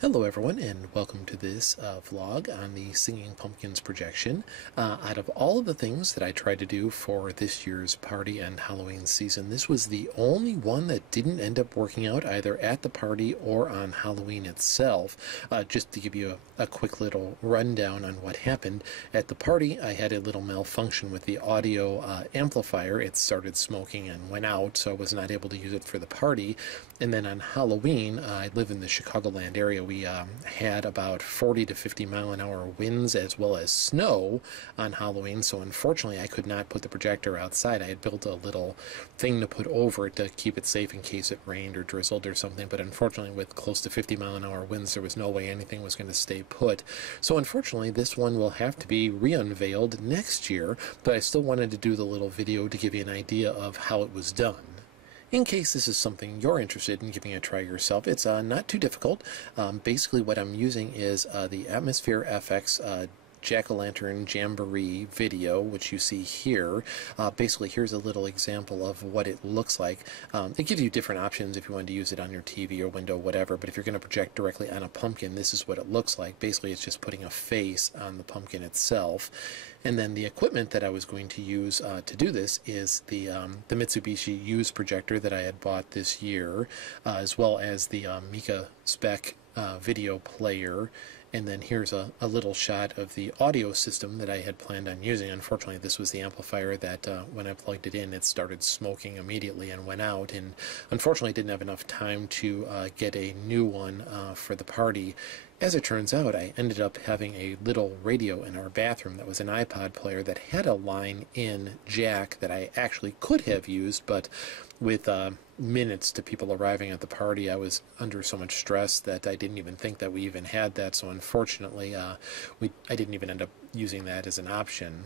Hello everyone, and welcome to this vlog on the Singing Pumpkins projection. Out of all of the things that I tried to do for this year's party and Halloween season, this was the only one that didn't end up working out either at the party or on Halloween itself. Just to give you a quick little rundown on what happened. At the party, I had a little malfunction with the audio amplifier. It started smoking and went out, so I was not able to use it for the party. And then on Halloween, I live in the Chicagoland area. We had about 40 to 50 mile an hour winds as well as snow on Halloween, so unfortunately I could not put the projector outside. I had built a little thing to put over it to keep it safe in case it rained or drizzled or something, but unfortunately with close to 50 mile an hour winds there was no way anything was going to stay put. So unfortunately this one will have to be re-unveiled next year, but I still wanted to do the little video to give you an idea of how it was done. In case this is something you're interested in giving a try yourself, it's not too difficult. Basically what I'm using is the Atmosphere FX Jack-o'-lantern jamboree video, which you see here. Basically, here's a little example of what it looks like. It gives you different options if you want to use it on your TV or window, whatever, but if you're going to project directly on a pumpkin, this is what it looks like. Basically, it's just putting a face on the pumpkin itself. And then the equipment that I was going to use to do this is the Mitsubishi used projector that I had bought this year, as well as the Mika Spec video player. And then here's a little shot of the audio system that I had planned on using. Unfortunately, this was the amplifier that when I plugged it in, it started smoking immediately and went out. And unfortunately, didn't have enough time to get a new one for the party. As it turns out, I ended up having a little radio in our bathroom that was an iPod player that had a line-in jack that I actually could have used, but with minutes to people arriving at the party, I was under so much stress that I didn't even think that we even had that, so unfortunately I didn't even end up using that as an option.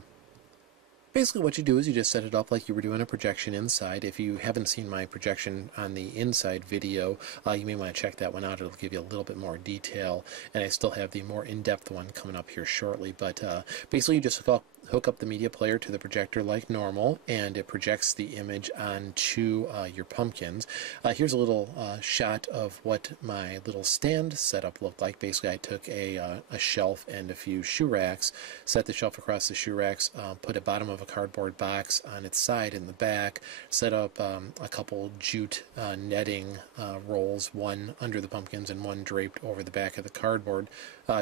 Basically what you do is you just set it up like you were doing a projection inside. If you haven't seen my projection on the inside video, you may want to check that one out. It'll give you a little bit more detail, and I still have the more in-depth one coming up here shortly. But basically you just hook up the media player to the projector like normal, and it projects the image onto your pumpkins. Here's a little shot of what my little stand setup looked like. Basically I took a shelf and a few shoe racks, set the shelf across the shoe racks, put a bottom of a cardboard box on its side in the back, set up a couple jute netting rolls, one under the pumpkins and one draped over the back of the cardboard.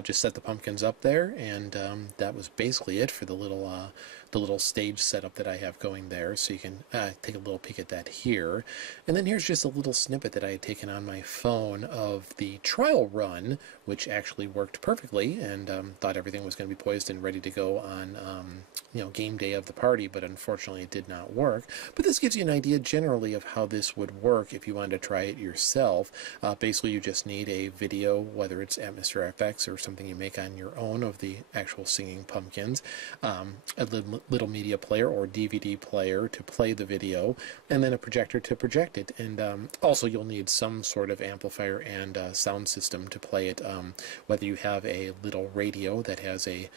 Just set the pumpkins up there, and that was basically it for the little stage setup that I have going there. So you can take a little peek at that here. And then here's just a little snippet that I had taken on my phone of the trial run, which actually worked perfectly, and thought everything was going to be poised and ready to go on game day of the party, but unfortunately it did not work. But this gives you an idea generally of how this would work if you wanted to try it yourself. Basically you just need a video, whether it's Atmosphere FX or something you make on your own of the actual singing pumpkins, a little media player or DVD player to play the video, and then a projector to project it. And also you'll need some sort of amplifier and sound system to play it, whether you have a little radio that has a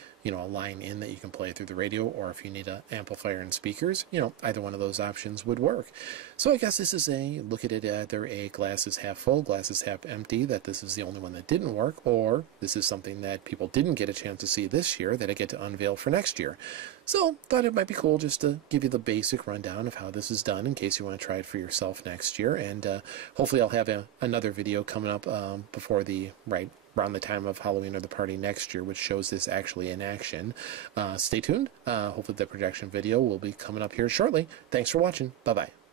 line in that you can play through the radio, or if you need an amplifier and speakers, either one of those options would work. So I guess this is a look at it either a glass is half full, glass is half empty, that this is the only one that didn't work, or this is something that people didn't get a chance to see this year that I get to unveil for next year. So thought it might be cool just to give you the basic rundown of how this is done in case you want to try it for yourself next year. And hopefully I'll have another video coming up before around the time of Halloween or the party next year, which shows this actually in action. Stay tuned. Hopefully the projection video will be coming up here shortly. Thanks for watching. Bye-bye.